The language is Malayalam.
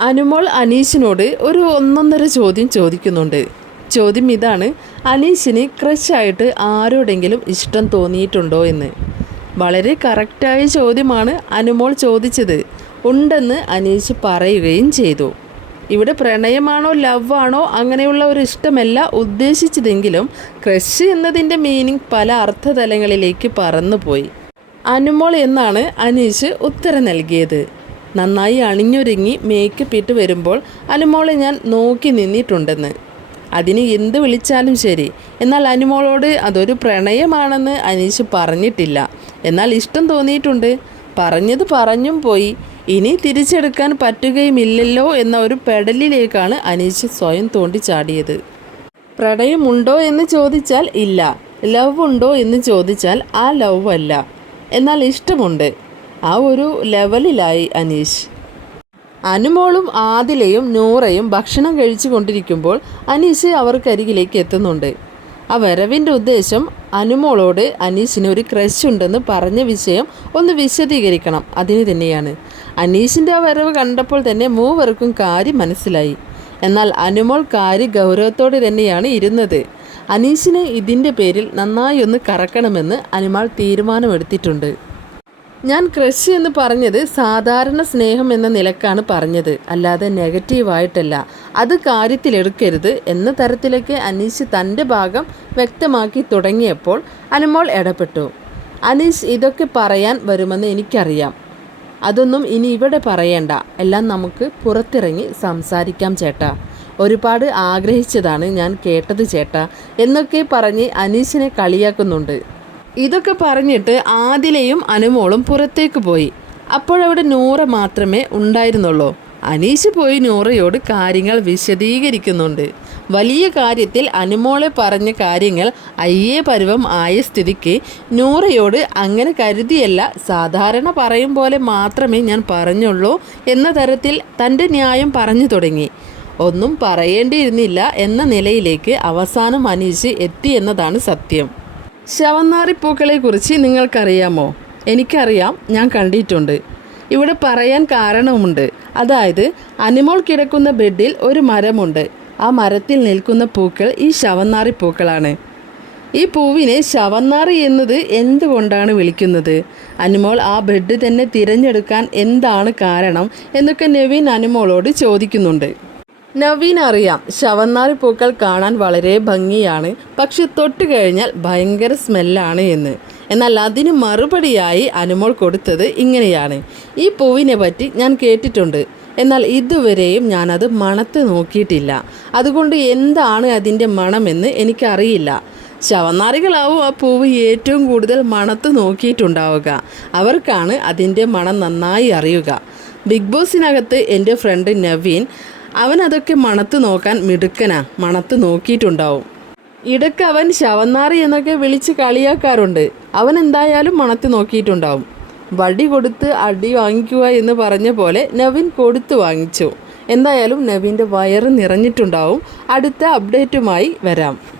അനുമോൾ അനീഷിനോട് ഒരു ഒന്നൊന്നര ചോദ്യം ചോദിക്കുന്നുണ്ട്. ചോദ്യം ഇതാണ് അനീഷിന് ക്രഷായിട്ട് ആരോടെങ്കിലും ഇഷ്ടം തോന്നിയിട്ടുണ്ടോ എന്ന്. വളരെ കറക്റ്റായ ചോദ്യമാണ് അനുമോൾ ചോദിച്ചത്. ഉണ്ടെന്ന് അനീഷ് പറയുകയും ചെയ്തു. ഇവിടെ പ്രണയമാണോ ലവ് ആണോ അങ്ങനെയുള്ള ഒരു ഇഷ്ടമല്ല ഉദ്ദേശിച്ചതെങ്കിലും ക്രഷ് എന്നതിന്റെ മീനിങ് പല അർത്ഥതലങ്ങളിലേക്ക് പറന്നുപോയി. അനുമോൾ എന്നാണ് അനീഷ് ഉത്തരം നൽകിയത്. നന്നായി അണിഞ്ഞൊരുങ്ങി മേക്കപ്പ് ഇട്ട് വരുമ്പോൾ അനുമോളെ ഞാൻ നോക്കി നിന്നിട്ടുണ്ടെന്ന്. അതിന് എന്ത് വിളിച്ചാലും ശരി. എന്നാൽ അനുമോളോട് അതൊരു പ്രണയമാണെന്ന് അനീഷ് പറഞ്ഞിട്ടില്ല. എന്നാൽ ഇഷ്ടം തോന്നിയിട്ടുണ്ട്. പറഞ്ഞത് പറഞ്ഞും പോയി. ഇനി തിരിച്ചെടുക്കാൻ പറ്റുകയുമില്ലല്ലോ എന്ന ഒരു പെടലിലേക്കാണ് അനീഷ് സ്വയം തോണ്ടി ചാടിയത് പ്രണയമുണ്ടോ എന്ന് ചോദിച്ചാൽ ഇല്ല. ലവ് ഉണ്ടോ എന്ന് ചോദിച്ചാൽ ആ ലവ് അല്ല. എന്നാൽ ഇഷ്ടമുണ്ട്. ആ ഒരു ലെവലിലായി അനീഷ്. അനുമോളും ആദിലയും നൂറയും ഭക്ഷണം കഴിച്ചു കൊണ്ടിരിക്കുമ്പോൾ അനീഷ് അവർക്കരികിലേക്ക് എത്തുന്നുണ്ട്. ആ വരവിന്റെ ഉദ്ദേശം അനുമോളോട് അനീഷിന് ഒരു ക്രഷ് ഉണ്ടെന്ന് പറഞ്ഞ വിഷയം ഒന്ന് വിശദീകരിക്കണം. അതിന് തന്നെയാണ്. അനീഷിന്റെ ആ വരവ് കണ്ടപ്പോൾ തന്നെ മൂവർക്കും കാര്യം മനസ്സിലായി. എന്നാൽ അനുമോൾ കാര്യ ഗൗരവത്തോടെ തന്നെയാണ് ഇരുന്നത്. അനീഷിനെ ഇതിന്റെ പേരിൽ നന്നായി ഒന്ന് കറക്കണമെന്ന് അനുമാൾ തീരുമാനമെടുത്തിട്ടുണ്ട്. ഞാൻ ക്രഷ് എന്ന് പറഞ്ഞത് സാധാരണ സ്നേഹം എന്ന നിലക്കാണ് പറഞ്ഞത്. അല്ലാതെ നെഗറ്റീവായിട്ടല്ല അത് കാര്യത്തിലെടുക്കരുത് എന്ന തരത്തിലേക്ക് അനീഷ് തന്റെ ഭാഗം വ്യക്തമാക്കി തുടങ്ങിയപ്പോൾ അനുമോൾ ഇടപെട്ടു. അനീഷ് ഇതൊക്കെ പറയാൻ വരുമെന്ന് എനിക്കറിയാം. അതൊന്നും ഇനി ഇവിടെ പറയേണ്ട. എല്ലാം നമുക്ക് പുറത്തിറങ്ങി സംസാരിക്കാം ചേട്ടാ. ഒരുപാട് ആഗ്രഹിച്ചതാണ് ഞാൻ കേട്ടത് ചേട്ടാ. എന്നൊക്കെ പറഞ്ഞ് അനീഷിനെ കളിയാക്കുന്നുണ്ട്. ഇതൊക്കെ പറഞ്ഞിട്ട് ആദിലയും അനുമോളും പുറത്തേക്ക് പോയി. അപ്പോഴവിടെ നൂറ മാത്രമേ ഉണ്ടായിരുന്നുള്ളൂ. അനീഷ് പോയി നൂറയോട് കാര്യങ്ങൾ വിശദീകരിക്കുന്നുണ്ട്. വലിയ കാര്യത്തിൽ അനുമോളെ പറഞ്ഞ കാര്യങ്ങൾ അയ്യേ പരുവം ആയ സ്ഥിതിക്ക് നൂറയോട് അങ്ങനെ കരുതിയല്ല. സാധാരണ പറയും പോലെ മാത്രമേ ഞാൻ പറഞ്ഞുള്ളൂ എന്ന തരത്തിൽ തന്റെ ന്യായം പറഞ്ഞു തുടങ്ങി. ഒന്നും പറയേണ്ടിയിരുന്നില്ല എന്ന നിലയിലേക്ക് അവസാനം അനീഷ് എത്തി എന്നതാണ് സത്യം. ശവന്നാറിപ്പൂക്കളെ കുറിച്ച് നിങ്ങൾക്കറിയാമോ? എനിക്കറിയാം ഞാൻ കണ്ടിട്ടുണ്ട്. ഇവിടെ പറയാൻ കാരണമുണ്ട് അതായത് അനിമോൾ കിടക്കുന്ന ബെഡിൽ ഒരു മരമുണ്ട്. ആ മരത്തിൽ നിൽക്കുന്ന പൂക്കൾ ഈ ശവന്നാറി പൂക്കളാണ് ഈ പൂവിനെ ശവന്നാറി എന്നത് എന്തുകൊണ്ടാണ് വിളിക്കുന്നത്? അനിമോൾ ആ ബെഡ് തന്നെ തിരഞ്ഞെടുക്കാൻ എന്താണ് കാരണം എന്നൊക്കെ നവീൻ അനിമോളോട് ചോദിക്കുന്നുണ്ട്. നവീൻ അറിയാം ശവന്നാറി പൂക്കൾ കാണാൻ വളരെ ഭംഗിയാണ്. പക്ഷെ തൊട്ട് കഴിഞ്ഞാൽ ഭയങ്കര സ്മെല്ലാണ് എന്ന്. എന്നാൽ അതിന് മറുപടിയായി അനുമോൾ കൊടുത്തത് ഇങ്ങനെയാണ്. ഈ പൂവിനെ പറ്റി ഞാൻ കേട്ടിട്ടുണ്ട്. എന്നാൽ ഇതുവരെയും ഞാനത് മണത്ത് നോക്കിയിട്ടില്ല. അതുകൊണ്ട് എന്താണ് അതിന്റെ മണമെന്ന് എനിക്കറിയില്ല. ശവനാറികളാവും ആ പൂവ് ഏറ്റവും കൂടുതൽ മണത്ത് നോക്കിയിട്ടുണ്ടാവുക. അവർക്കാണ് അതിന്റെ മണം നന്നായി അറിയുക. ബിഗ് ബോസിനകത്ത് എന്റെ ഫ്രണ്ട് നവീൻ അവൻ അതൊക്കെ മണത്ത് നോക്കാൻ മിടുക്കനാ. മണത്ത് നോക്കിയിട്ടുണ്ടാവും. ഇടയ്ക്ക് അവൻ ശവന്നാറി എന്നൊക്കെ വിളിച്ച് കളിയാക്കാറുണ്ട്. അവൻ എന്തായാലും മണത്ത് നോക്കിയിട്ടുണ്ടാവും. വടി കൊടുത്ത് അടി വാങ്ങിക്കുക എന്ന് പറഞ്ഞ പോലെ നവീൻ കൊടുത്തു വാങ്ങിച്ചു. എന്തായാലും നവീന്റെ വയറ് നിറഞ്ഞിട്ടുണ്ടാവും. അടുത്ത അപ്ഡേറ്റുമായി വരാം.